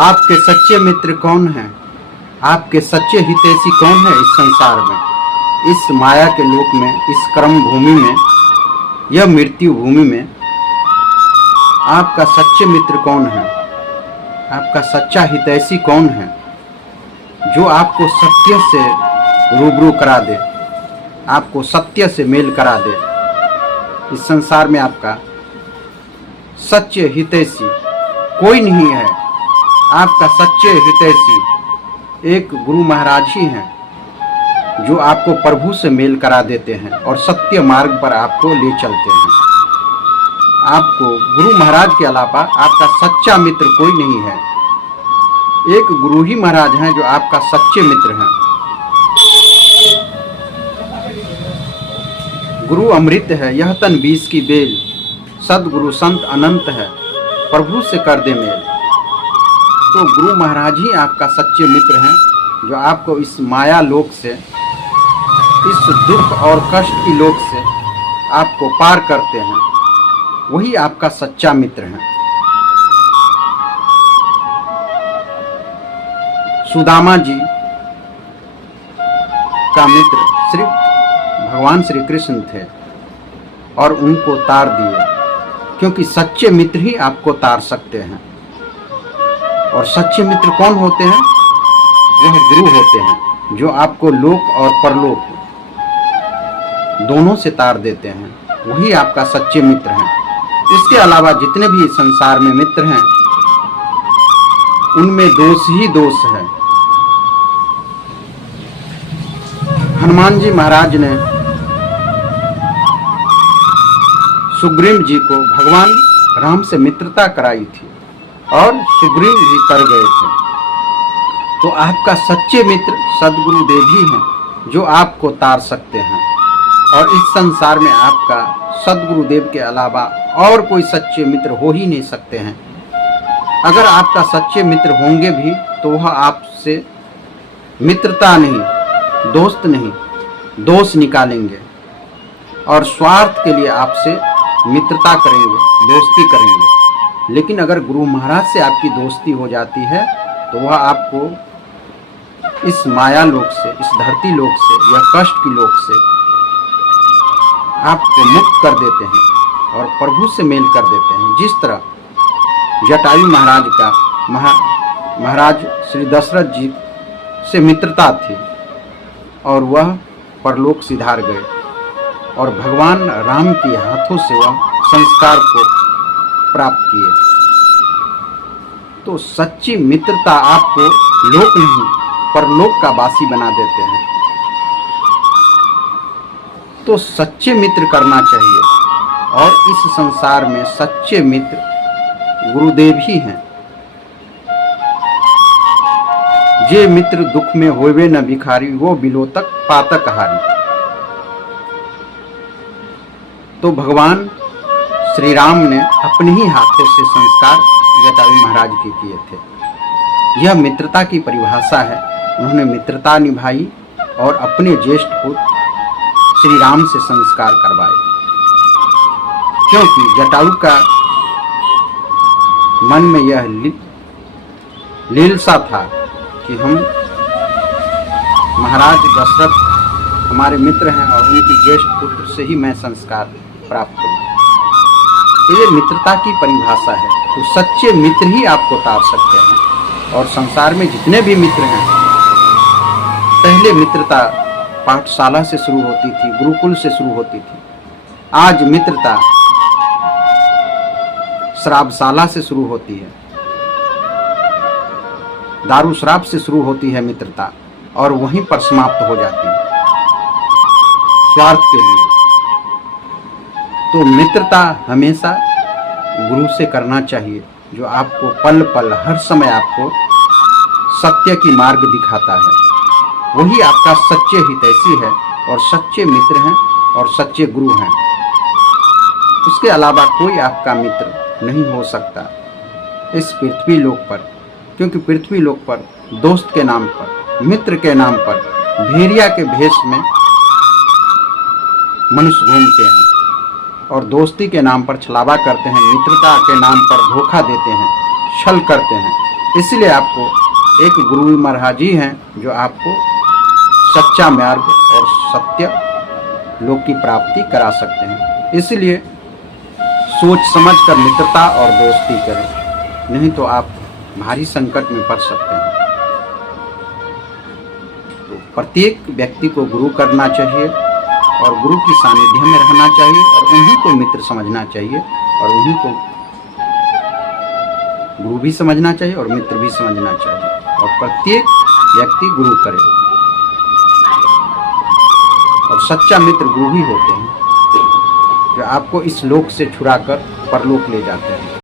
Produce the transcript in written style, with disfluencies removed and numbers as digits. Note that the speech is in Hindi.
आपके सच्चे मित्र कौन हैं? आपके सच्चे हितैषी कौन है इस संसार में, इस माया के लोक में, इस कर्म भूमि में, यह मृत्यु भूमि में? आपका सच्चे मित्र कौन है? आपका सच्चा हितैषी कौन है जो आपको सत्य से रूबरू करा दे, आपको सत्य से मेल करा दे? इस संसार में आपका सच्चे हितैषी कोई नहीं है। आपका सच्चे हितैषी एक गुरु महाराज ही हैं जो आपको प्रभु से मेल करा देते हैं और सत्य मार्ग पर आपको ले चलते हैं। आपको गुरु महाराज के अलावा आपका सच्चा मित्र कोई नहीं है। एक गुरु ही महाराज हैं जो आपका सच्चे मित्र हैं। गुरु अमृत है यह तन बीस की बेल, सदगुरु संत अनंत है प्रभु से कर दे मेल। तो गुरु महाराज ही आपका सच्चे मित्र हैं जो आपको इस माया लोक से, इस दुख और कष्ट की लोक से आपको पार करते हैं। वही आपका सच्चा मित्र है। सुदामा जी का मित्र श्री भगवान श्री कृष्ण थे और उनको तार दिए, क्योंकि सच्चे मित्र ही आपको तार सकते हैं। और सच्चे मित्र कौन होते हैं? वह गुरु होते हैं जो आपको लोक और परलोक दोनों से तार देते हैं। वही आपका सच्चे मित्र हैं। इसके अलावा जितने भी संसार में मित्र हैं उनमें दोष ही दोष है। हनुमान जी महाराज ने सुग्रीव जी को भगवान राम से मित्रता कराई थी और सुग्रीव जी कर गए थे। तो आपका सच्चे मित्र सदगुरुदेव ही हैं जो आपको तार सकते हैं। और इस संसार में आपका सदगुरुदेव के अलावा और कोई सच्चे मित्र हो ही नहीं सकते हैं। अगर आपका सच्चे मित्र होंगे भी तो वह आपसे मित्रता नहीं, दोस्त नहीं, दोष निकालेंगे और स्वार्थ के लिए आपसे मित्रता करेंगे, दोस्ती करेंगे। लेकिन अगर गुरु महाराज से आपकी दोस्ती हो जाती है तो वह आपको इस माया लोक से, इस धरती लोक से या कष्ट की लोक से आपको मुक्त कर देते हैं और प्रभु से मेल कर देते हैं। जिस तरह जटायु महाराज का महाराज श्री दशरथ जी से मित्रता थी और वह परलोक सिधार गए और भगवान राम के हाथों से वह संस्कार को प्राप्त किए। तो सच्ची मित्रता आपको लोक नहीं परलोक का वासी बना देते हैं। तो सच्चे मित्र करना चाहिए और इस संसार में सच्चे मित्र गुरुदेव ही हैं। जे मित्र दुख में होवे न भिखारी, वो बिलोतक पातक हारी। तो भगवान श्री राम ने अपने ही हाथों से संस्कार जटायु महाराज के किए थे। यह मित्रता की परिभाषा है। उन्होंने मित्रता निभाई और अपने ज्येष्ठ पुत्र श्री राम से संस्कार करवाए, क्योंकि जटायु का मन में यह लीलसा था कि हम महाराज दशरथ हमारे मित्र हैं और उनकी ज्येष्ठ पुत्र से ही मैं संस्कार प्राप्त करूं। तो ये मित्रता की परिभाषा है। तो सच्चे मित्र ही आपको तार सकते हैं। और संसार में जितने भी मित्र हैं, पहले मित्रता पाठशाला से शुरू होती थी, गुरुकुल से शुरू होती थी। आज मित्रता श्रावशाला से शुरू होती है, दारू शराब से शुरू होती है मित्रता और वहीं पर समाप्त हो जाती है स्वार्थ के लिए। तो मित्रता हमेशा गुरु से करना चाहिए जो आपको पल पल हर समय आपको सत्य की मार्ग दिखाता है। वही आपका सच्चे हितैषी है और सच्चे मित्र हैं और सच्चे गुरु हैं। उसके अलावा कोई आपका मित्र नहीं हो सकता इस पृथ्वी लोक पर, क्योंकि पृथ्वी लोक पर दोस्त के नाम पर, मित्र के नाम पर भेड़िया के भेष में मनुष्य घूमते हैं और दोस्ती के नाम पर छलावा करते हैं, मित्रता के नाम पर धोखा देते हैं, छल करते हैं। इसलिए आपको एक गुरु महाराज ही हैं जो आपको सच्चा मार्ग और सत्य लोक की प्राप्ति करा सकते हैं। इसलिए सोच समझ कर मित्रता और दोस्ती करें, नहीं तो आप भारी संकट में पड़ सकते हैं। तो प्रत्येक व्यक्ति को गुरु करना चाहिए और गुरु की सानिध्य में रहना चाहिए और उन्हीं को मित्र समझना चाहिए और उन्हीं को गुरु भी समझना चाहिए और मित्र भी समझना चाहिए। और प्रत्येक व्यक्ति गुरु करे और सच्चा मित्र गुरु ही होते हैं जो आपको इस लोक से छुड़ाकर परलोक ले जाते हैं।